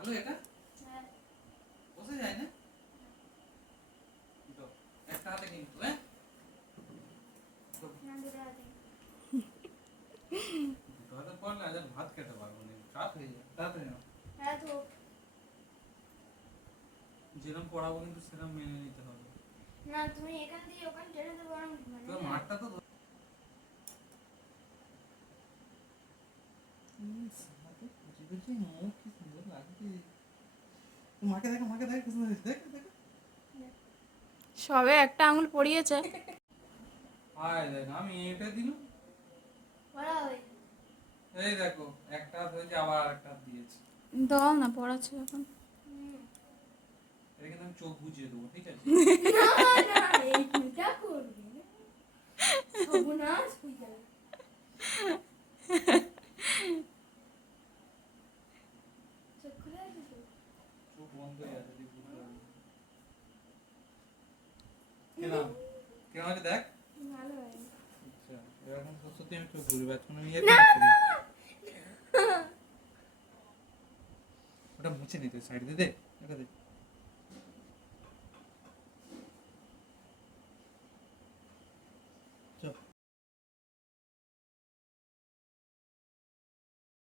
ভালো এটা হ্যাঁ বসে যায় না দাও একটা হাতে কিন্তু হ্যাঁ দুটো পর না আজ ভাত খেতে পারবো না চাপ হয়ে যায় তাড়াতাড়ি না হ্যাঁ তো যেরকম পড়াবো কিন্তু সেরকম মেনে নিতে হবে না তুমি এখান থেকে ওখান টেনে দেবো মানে তো মাঠটা তো হুম সাথে বুঝে বুঝে মুখ মাকে দেখো মাকে দেখো কি হয়েছে, দেখো দেখো। সবে একটা আঙুল পড়িয়েছে। আয় দেখো আমি এটা দিলাম? পড়া এই দেখো একটা হাত হয়েছে আবার আরেকটা দিয়েছে। দাও না পড়াচ্ছে এখন। এটা কিন্তু আমি চোখ বুঝিয়ে দেবো ঠিক আছে? কেমন দেখ। আচ্ছা এরকম সত্যি আমি ইয়ে করছি। না। ওটা মুছে নিতে সাইড দিয়ে দে এটা দে